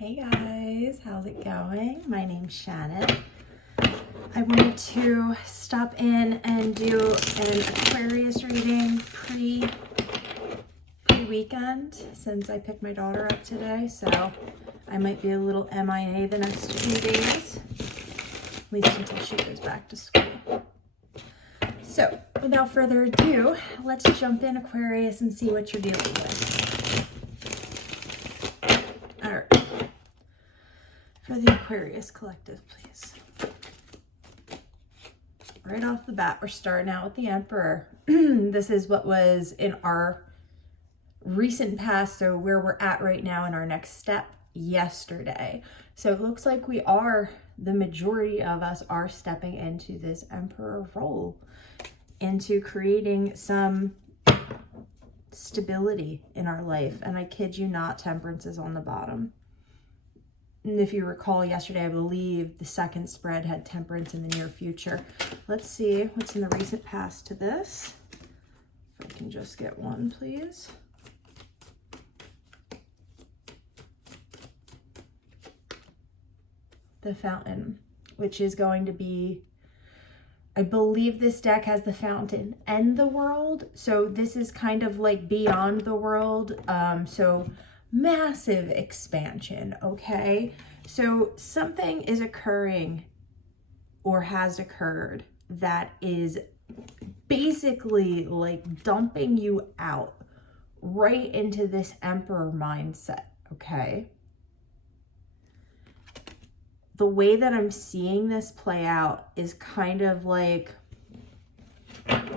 Hey guys, how's it going? My name's Shannon. I wanted to stop in and do an Aquarius reading pre-weekend since I picked my daughter up today, so I might be a little MIA the next few days, at least until she goes back to school. So without further ado, let's jump in, Aquarius, and see what you're dealing with. All right. For the Aquarius collective, please. Right off the bat, we're starting out with the Emperor. This is what was in our recent past, so where we're at right now in our next step yesterday. So it looks like the majority of us are stepping into this Emperor role, into creating some stability in our life. And I kid you not, Temperance is on the bottom. And if you recall yesterday, I believe the second spread had Temperance in the near future. Let's see what's in the recent past to this. If I can just get one, please. The Fountain, which is going to be, I believe this deck has the Fountain and the World. So this is kind of like beyond the world. So massive expansion, okay? So something is occurring or has occurred that is basically like dumping you out right into this Emperor mindset, okay? The way that I'm seeing this play out is kind of like,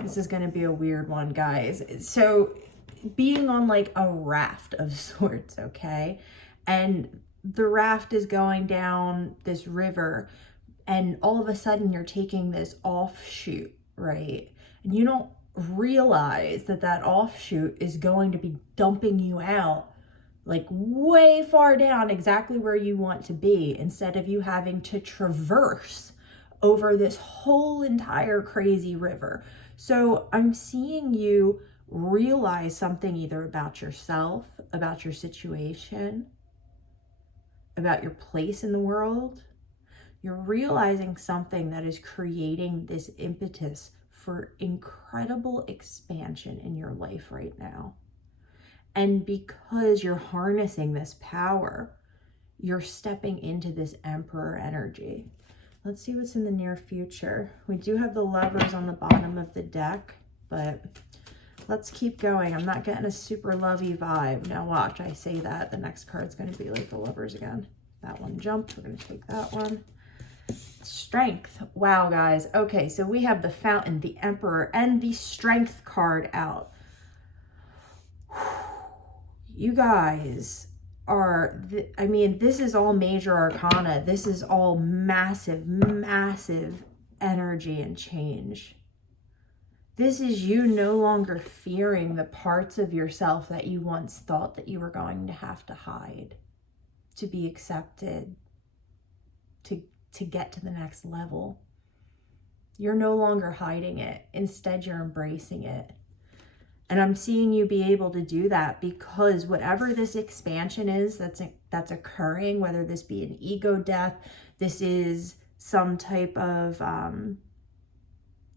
this is going to be a weird one, guys. So being on like a raft of sorts, okay? And the raft is going down this river, and all of a sudden you're taking this offshoot, right? And you don't realize that that offshoot is going to be dumping you out like way far down exactly where you want to be, instead of you having to traverse over this whole entire crazy river. So I'm seeing you realize something either about yourself, about your situation, about your place in the world. You're realizing something that is creating this impetus for incredible expansion in your life right now. And because you're harnessing this power, you're stepping into this Emperor energy. Let's see what's in the near future. We do have the Lovers on the bottom of the deck, but let's keep going. I'm not getting a super lovey vibe. Now watch, I say that, the next card's going to be like the Lovers again. That one jumped. We're going to take that one. Strength. Wow, guys. Okay, so we have the Fountain, the Emperor, and the Strength card out. You guys are, I mean, this is all major arcana. This is all massive, massive energy and change. This is you no longer fearing the parts of yourself that you once thought that you were going to have to hide to be accepted, to get to the next level. You're no longer hiding it. Instead, you're embracing it. And I'm seeing you be able to do that because whatever this expansion is that's occurring, whether this be an ego death, this is some type of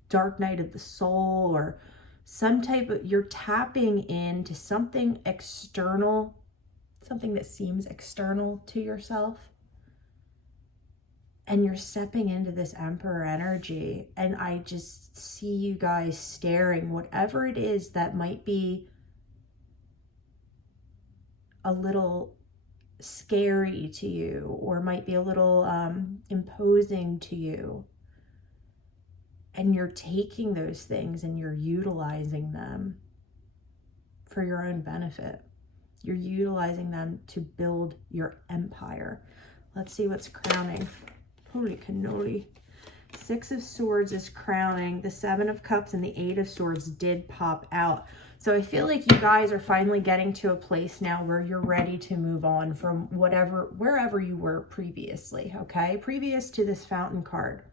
dark night of the soul, or some type of, you're tapping into something external, something that seems external to yourself. And you're stepping into this Emperor energy, and I just see you guys staring, whatever it is that might be a little scary to you, or might be a little imposing to you. And you're taking those things and you're utilizing them for your own benefit. You're utilizing them to build your empire. Let's see what's crowning. Holy cannoli. Six of Swords is crowning. The Seven of Cups and the Eight of Swords did pop out. So I feel like you guys are finally getting to a place now where you're ready to move on from wherever you were previously, okay? Previous to this Fountain card,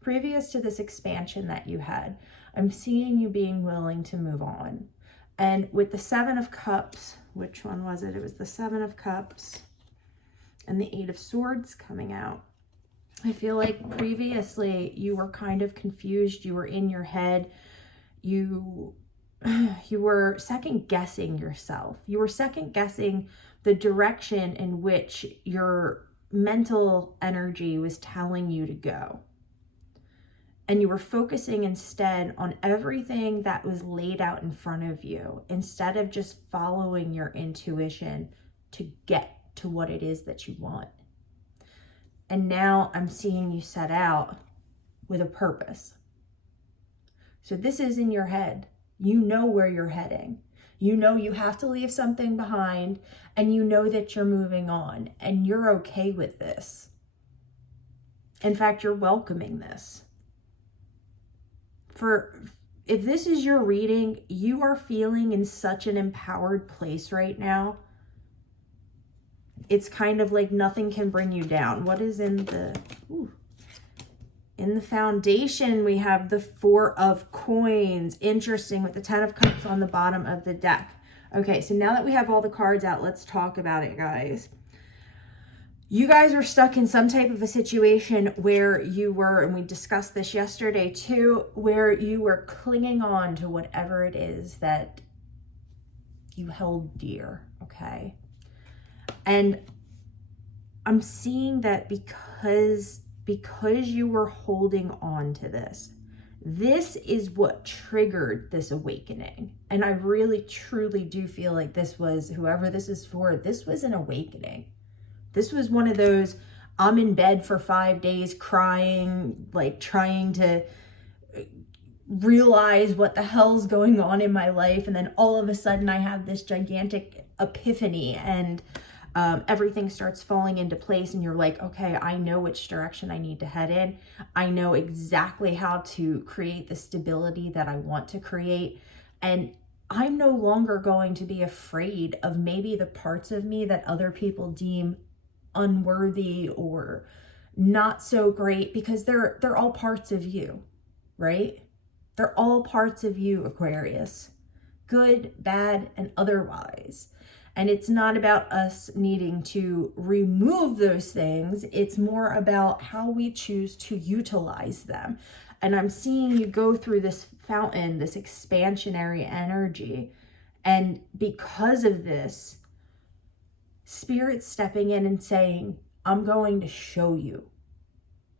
previous to this expansion that you had, I'm seeing you being willing to move on. And with the Seven of Cups, which one was it? It was the Seven of Cups and the 8 of Swords coming out. I feel like previously you were kind of confused. You were in your head. You were second guessing yourself. You were second guessing the direction in which your mental energy was telling you to go. And you were focusing instead on everything that was laid out in front of you, instead of just following your intuition to get to what it is that you want. And now I'm seeing you set out with a purpose. So this is in your head. You know where you're heading. You know you have to leave something behind, and you know that you're moving on, and you're okay with this. In fact, you're welcoming this. If this is your reading, you are feeling in such an empowered place right now. It's kind of like nothing can bring you down. What is in the foundation? We have the 4 of Coins. Interesting, with the 10 of Cups on the bottom of the deck. Okay, so now that we have all the cards out, let's talk about it, guys. You guys are stuck in some type of a situation where you were, and we discussed this yesterday too, where you were clinging on to whatever it is that you held dear, okay? And I'm seeing that because you were holding on to this, this is what triggered this awakening. And I really, truly do feel like this was, whoever this is for, this was an awakening. This was one of those, I'm in bed for 5 days crying, like trying to realize what the hell's going on in my life. And then all of a sudden I have this gigantic epiphany, and everything starts falling into place, and you're like, okay, I know which direction I need to head in. I know exactly how to create the stability that I want to create. And I'm no longer going to be afraid of maybe the parts of me that other people deem unworthy or not so great, because they're all parts of you, right? They're all parts of you, Aquarius, good, bad, and otherwise. And it's not about us needing to remove those things. It's more about how we choose to utilize them. And I'm seeing you go through this fountain, this expansionary energy. And because of this, Spirit's stepping in and saying, I'm going to show you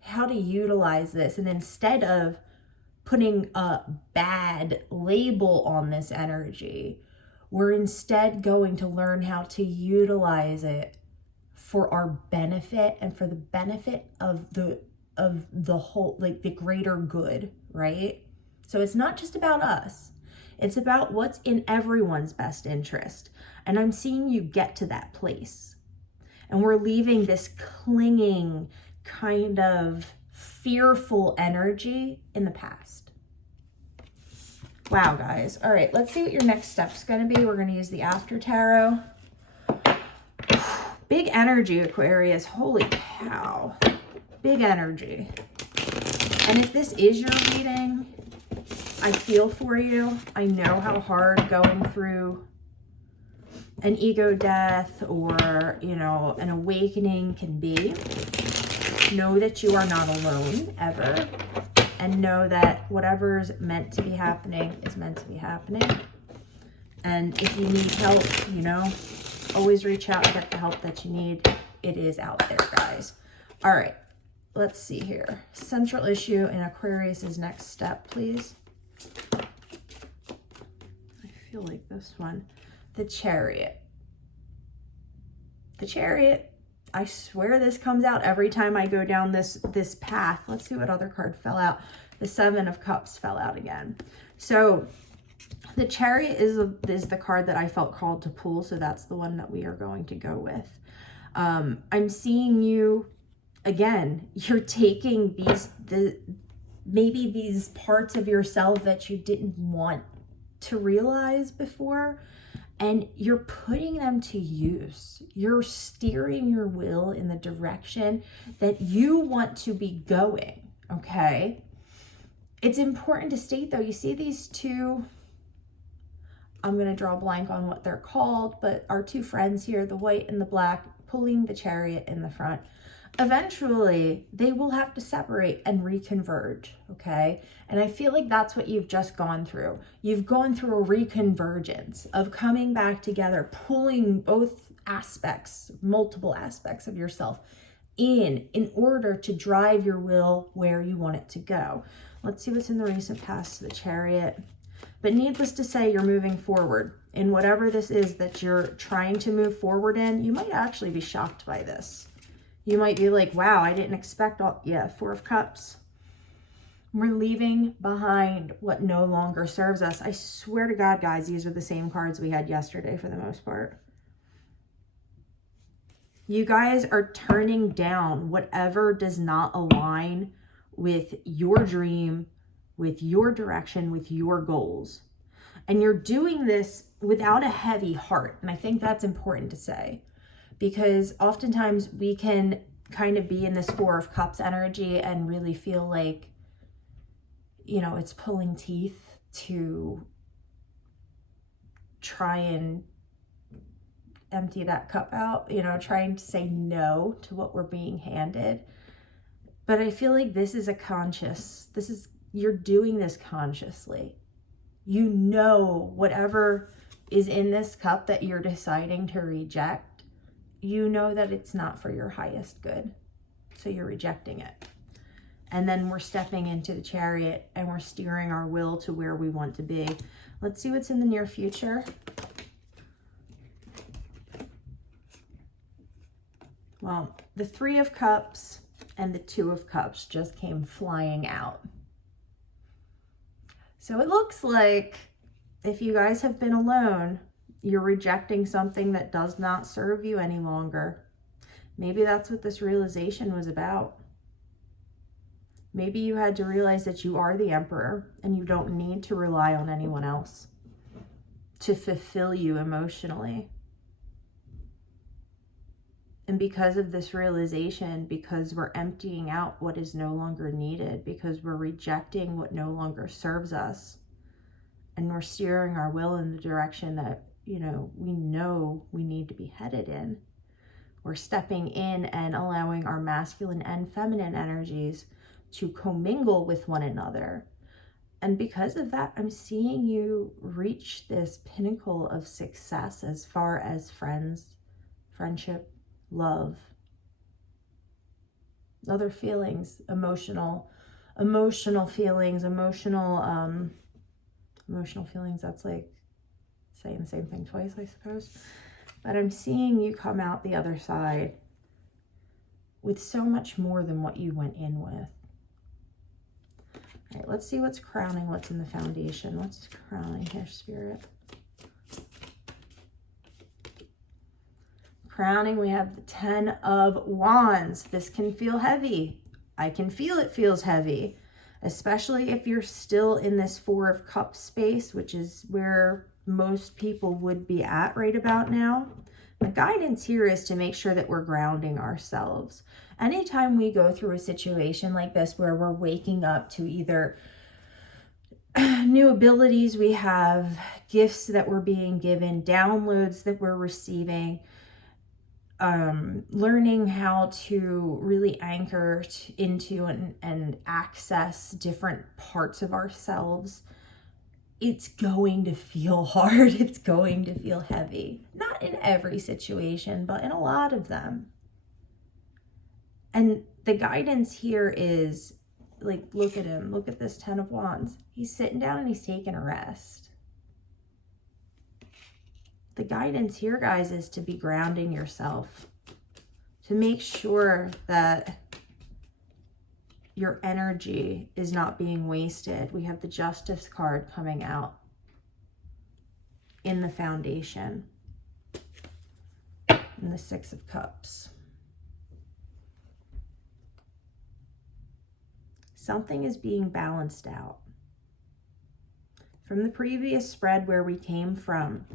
how to utilize this. And instead of putting a bad label on this energy, we're instead going to learn how to utilize it for our benefit and for the benefit of the whole, like the greater good, right? So it's not just about us. It's about what's in everyone's best interest. And I'm seeing you get to that place. And we're leaving this clinging, kind of fearful energy in the past. Wow, guys. All right, let's see what your next step's going to be. We're going to use the After Tarot. Big energy, Aquarius. Holy cow. Big energy. And if this is your reading, I feel for you. I know how hard going through an ego death or, you know, an awakening can be. Know that you are not alone, ever. And know that whatever's meant to be happening is meant to be happening. And if you need help, you know, always reach out and get the help that you need. It is out there, guys. All right, let's see here. Central issue in Aquarius's next step, please. I feel like this one. The Chariot. The Chariot. I swear this comes out every time I go down this path. Let's see what other card fell out. The 7 of Cups fell out again. So the Chariot is the card that I felt called to pull, so that's the one that we are going to go with. I'm seeing you, again, you're taking maybe these parts of yourself that you didn't want to realize before, and you're putting them to use. You're steering your will in the direction that you want to be going, okay? It's important to state, though, you see these two, I'm going to draw a blank on what they're called, but our two friends here, the white and the black, pulling the Chariot in the front. Eventually, they will have to separate and reconverge, okay? And I feel like that's what you've just gone through. You've gone through a reconvergence of coming back together, pulling both aspects, multiple aspects of yourself in order to drive your will where you want it to go. Let's see what's in the recent past to the Chariot. But needless to say, you're moving forward. In whatever this is that you're trying to move forward in, you might actually be shocked by this. You might be like, wow, I didn't expect all, yeah, Four of Cups. We're leaving behind what no longer serves us. I swear to God, guys, these are the same cards we had yesterday for the most part. You guys are turning down whatever does not align with your dream, with your direction, with your goals. And you're doing this without a heavy heart. And I think that's important to say, because oftentimes we can kind of be in this Four of Cups energy and really feel like, you know, it's pulling teeth to try and empty that cup out, you know, trying to say no to what we're being handed. But I feel like this is you're doing this consciously. You know, whatever is in this cup that you're deciding to reject, you know that it's not for your highest good. So you're rejecting it. And then we're stepping into the Chariot and we're steering our will to where we want to be. Let's see what's in the near future. Well, the Three of Cups and the Two of Cups just came flying out. So it looks like if you guys have been alone, you're rejecting something that does not serve you any longer. Maybe that's what this realization was about. Maybe you had to realize that you are the emperor and you don't need to rely on anyone else to fulfill you emotionally. And because of this realization, because we're emptying out what is no longer needed, because we're rejecting what no longer serves us, and we're steering our will in the direction that, you know we need to be headed in. We're stepping in and allowing our masculine and feminine energies to commingle with one another. And because of that, I'm seeing you reach this pinnacle of success as far as friends, friendship, love, other feelings, emotional feelings, emotional feelings. That's like saying the same thing twice, I suppose. But I'm seeing you come out the other side with so much more than what you went in with. All right, let's see what's crowning, what's in the foundation. What's crowning here, Spirit? Crowning, we have the Ten of Wands. This can feel heavy. I can feel it feels heavy, especially if you're still in this Four of Cups space, which is where most people would be at right about now. The guidance here is to make sure that we're grounding ourselves. Anytime we go through a situation like this where we're waking up to either new abilities we have, gifts that we're being given, downloads that we're receiving, learning how to really anchor into and access different parts of ourselves, it's going to feel hard. It's going to feel heavy. Not in every situation, but in a lot of them. And the guidance here is, like, look at him. Look at this Ten of Wands. He's sitting down and he's taking a rest. The guidance here, guys, is to be grounding yourself, to make sure that your energy is not being wasted. We have the Justice card coming out in the foundation, and the Six of Cups. Something is being balanced out. From the previous spread where we came from,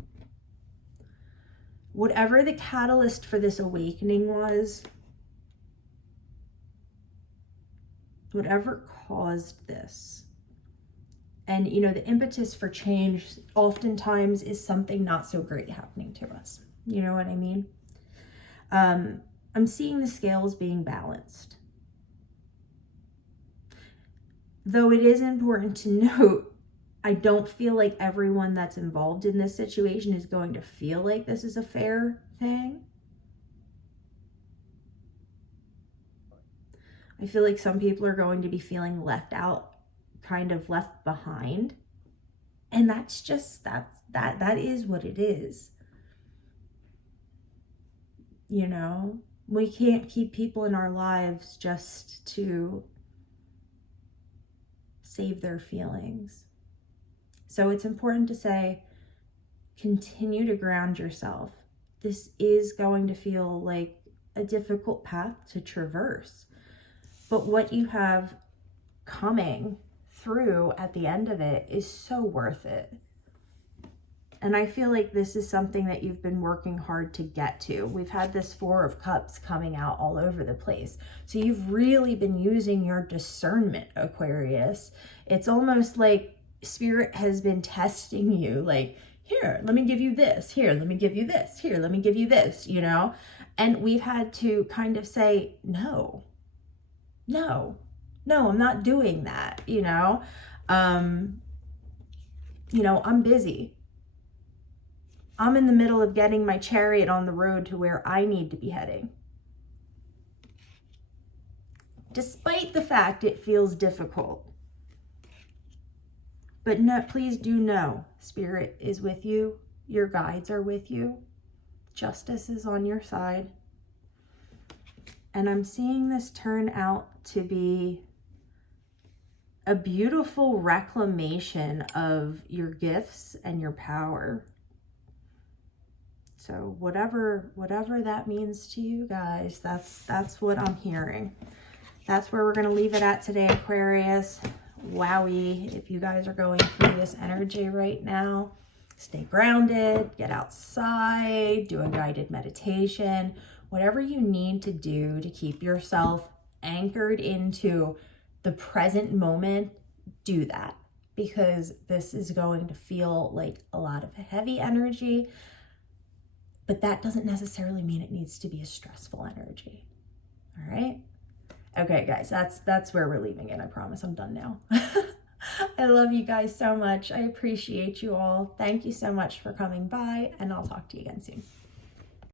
whatever the catalyst for this awakening was, whatever caused this, and the impetus for change oftentimes is something not so great happening to us. You know what I mean? I'm seeing the scales being balanced. Though it is important to note, I don't feel like everyone that's involved in this situation is going to feel like this is a fair thing. I feel like some people are going to be feeling left out, kind of left behind. And that's just, that is what it is. You know, we can't keep people in our lives just to save their feelings. So it's important to say, continue to ground yourself. This is going to feel like a difficult path to traverse. But what you have coming through at the end of it is so worth it. And I feel like this is something that you've been working hard to get to. We've had this Four of Cups coming out all over the place. So you've really been using your discernment, Aquarius. It's almost like Spirit has been testing you, like, here, let me give you this. Here, let me give you this. Here, let me give you this, you know? And we've had to kind of say, no, I'm not doing that, you know? I'm busy. I'm in the middle of getting my chariot on the road to where I need to be heading. Despite the fact it feels difficult. But no, please do know, Spirit is with you. Your guides are with you. Justice is on your side. And I'm seeing this turn out to be a beautiful reclamation of your gifts and your power. So whatever that means to you guys, that's what I'm hearing. That's where we're going to leave it at today, Aquarius. Wowie, if you guys are going through this energy right now, stay grounded, get outside, do a guided meditation, whatever you need to do to keep yourself anchored into the present moment, do that, because this is going to feel like a lot of heavy energy. But that doesn't necessarily mean it needs to be a stressful energy. All right? Okay, guys, that's where we're leaving it. I promise I'm done now. I love you guys so much. I appreciate you all. Thank you so much for coming by, and I'll talk to you again soon.